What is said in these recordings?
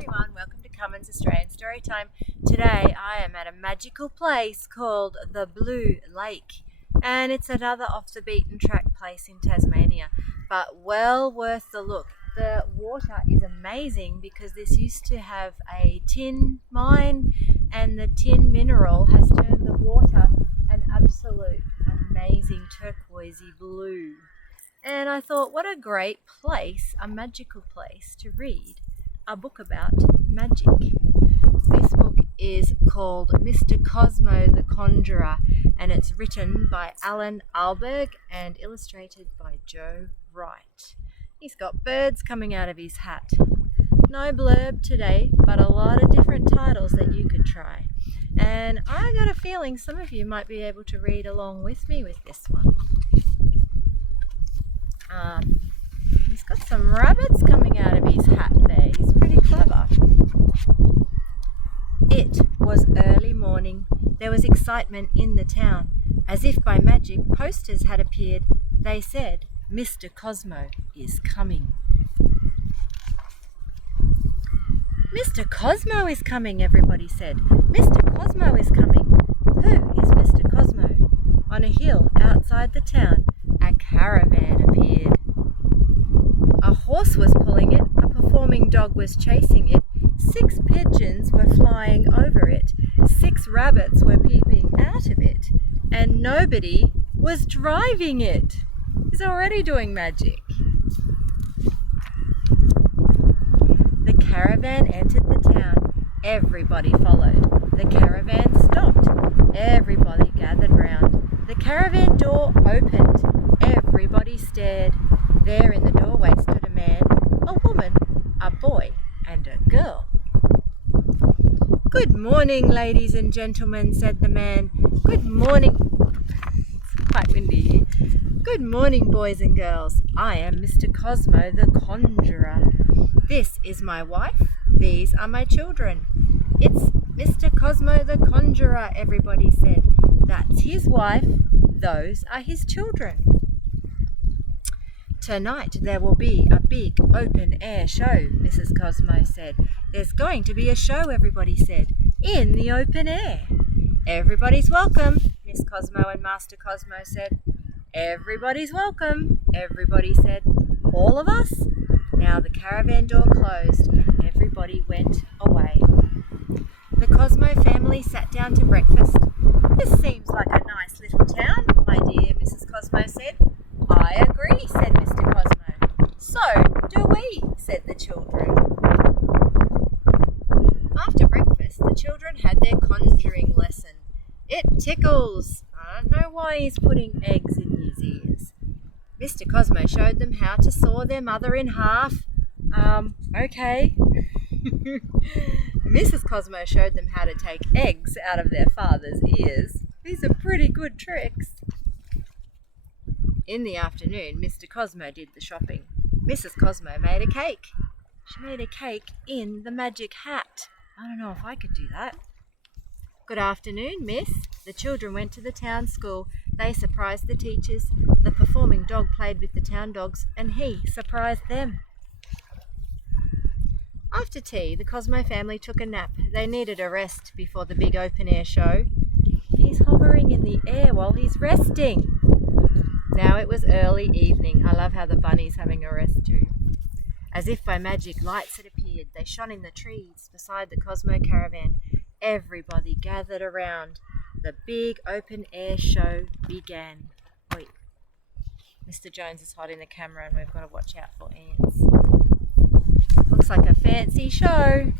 everyone, welcome to Carmen's Australian Storytime. Today I am at a magical place called the Blue Lake, and it's another off the beaten track place in Tasmania, but well worth the look. The water is amazing because this used to have a tin mine, and the tin mineral has turned the water an absolute amazing turquoisey blue. And I thought, what a great place, a magical place to read a book about magic. This book is called Mr. Cosmo the Conjurer, and it's written by Alan Alberg and illustrated by Joe Wright. He's got birds coming out of his hat. No blurb today, but a lot of different titles that you could try. And I got a feeling some of you might be able to read along with me with this one. He's got some rabbits coming out of his hat there. He's pretty clever. It was early morning. There was excitement in the town. As if by magic, posters had appeared. They said, "Mr. Cosmo is coming." "Mr. Cosmo is coming," everybody said. "Mr. Cosmo is coming." Who is Mr. Cosmo? On a hill outside the town, a caravan appeared. A horse was pulling it, a performing dog was chasing it, 6 pigeons were flying over it, 6 rabbits were peeping out of it, and nobody was driving it. He's already doing magic. The caravan entered the town. Everybody followed. The caravan stopped. Everybody gathered round. The caravan door opened. Everybody stared. There in the doorway stood a man, a woman, a boy, and a girl. "Good morning, ladies and gentlemen," said the man. "Good morning." It's quite windy here. "Good morning, boys and girls. I am Mr. Cosmo the Conjurer. This is my wife. These are my children." "It's Mr. Cosmo the Conjurer," everybody said. "That's his wife. Those are his children." "Tonight there will be a big open-air show," Mrs. Cosmo said. "There's going to be a show," everybody said, "in the open air." "Everybody's welcome," Miss Cosmo and Master Cosmo said. "Everybody's welcome," everybody said. "All of us?" Now the caravan door closed and everybody went away. The Cosmo family sat down to breakfast. "This seems like a nice little town, my dear," Mrs. Cosmo said. "I agree," said Mr. Cosmo. "So do we," said the children. After breakfast, the children had their conjuring lesson. "It tickles." "I don't know why he's putting eggs in his ears." Mr. Cosmo showed them how to saw their mother in half. Okay. Mrs. Cosmo showed them how to take eggs out of their father's ears. These are pretty good tricks. In the afternoon, Mr. Cosmo did the shopping. Mrs. Cosmo made a cake. She made a cake in the magic hat. I don't know if I could do that. "Good afternoon, miss." The children went to the town school. They surprised the teachers. The performing dog played with the town dogs, and he surprised them. After tea, the Cosmo family took a nap. They needed a rest before the big open-air show. He's hovering in the air while he's resting. Now it was early evening. I love how the bunny's having a rest too. As if by magic, lights had appeared. They shone in the trees beside the Cosmo caravan. Everybody gathered around. The big open-air show began. Wait, Mr. Jones is hiding the camera and we've got to watch out for ants. Looks like a fancy show.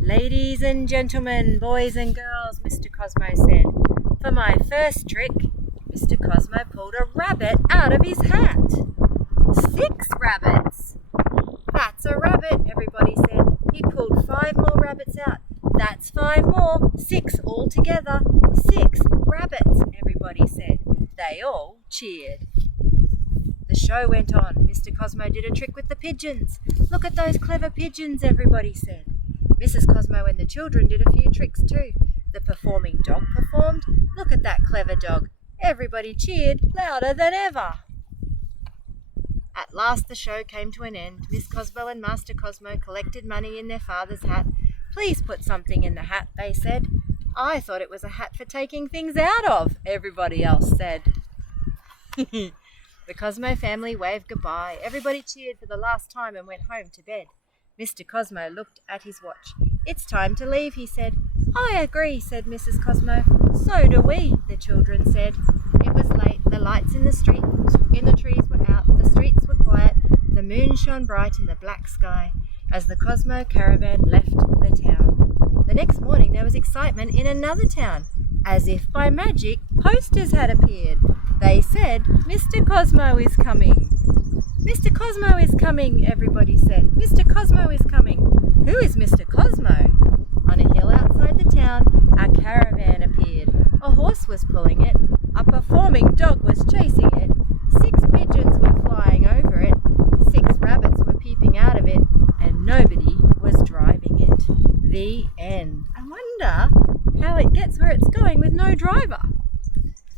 "Ladies and gentlemen, boys and girls," Mr. Cosmo said. "For my first trick," Mr. Cosmo pulled a rabbit out of his hat. 6 rabbits. "That's a rabbit," everybody said. He pulled 5 more rabbits out. "That's 5 more. 6 altogether. 6 rabbits," everybody said. They all cheered. The show went on. Mr. Cosmo did a trick with the pigeons. "Look at those clever pigeons," everybody said. Mrs. Cosmo and the children did a few tricks too. The performing dog performed. "Look at that clever dog." Everybody cheered louder than ever. At last the show came to an end. Miss Cosmo and Master Cosmo collected money in their father's hat. "Please put something in the hat," they said. "I thought it was a hat for taking things out of," everybody else said. The Cosmo family waved goodbye. Everybody cheered for the last time and went home to bed. Mr. Cosmo looked at his watch. "It's time to leave," he said. "I agree," said Mrs. Cosmo. "So do we," the children said. It was late. The lights in the trees were out. The streets were quiet. The moon shone bright in the black sky as the Cosmo caravan left the town. The next morning there was excitement in another town. As if by magic, posters had appeared. They said, "Mr. Cosmo is coming." "Mr. Cosmo is coming," everybody said. "Mr. Cosmo is coming." Who is Mr. Cosmo? On a hill outside the town, a caravan appeared. A horse was pulling it. A performing dog was chasing it. 6 pigeons were flying over it. 6 rabbits were peeping out of it. And nobody was driving it. The end. I wonder how it gets where it's going with no driver.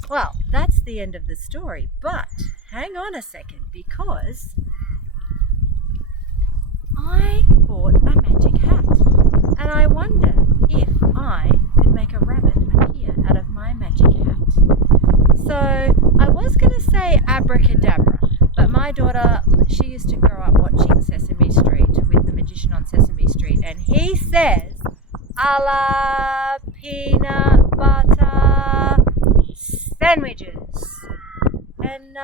Well, that's the end of the story, but hang on a second, because I bought a magic hat, and I wonder if I could make a rabbit appear out of my magic hat. So I was going to say abracadabra, but my daughter, she used to grow up watching Sesame Street with the magician on Sesame Street, and he says, "A la peanut butter sandwiches." And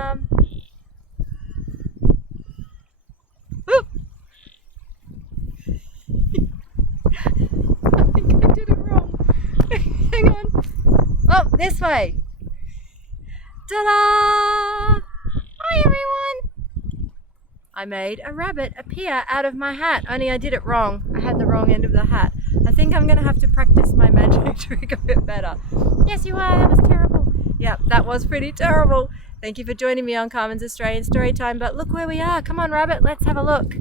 whoop. I think I did it wrong. Hang on. Oh, this way. Ta-da! Hi everyone. I made a rabbit appear out of my hat, only I did it wrong. I had the wrong end of the hat. I think I'm going to have to practice my magic trick a bit better. Yes, you are. That was terrible. Yep, that was pretty terrible. Thank you for joining me on Carmen's Australian Storytime. But look where we are. Come on, rabbit. Let's have a look.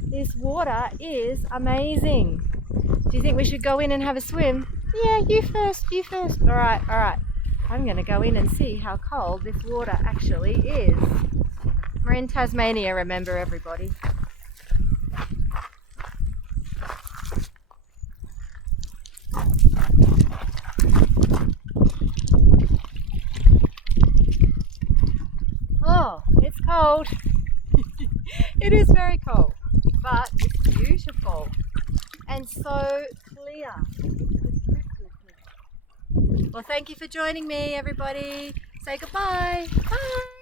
This water is amazing. Do you think we should go in and have a swim? Yeah, you first. You first. All right, all right. I'm going to go in and see how cold this water actually is. We're in Tasmania, remember, everybody. Oh, it's cold. It is very cold, but it's beautiful and so clear. It's crystal clear. Well, thank you for joining me, everybody. Say goodbye. Bye.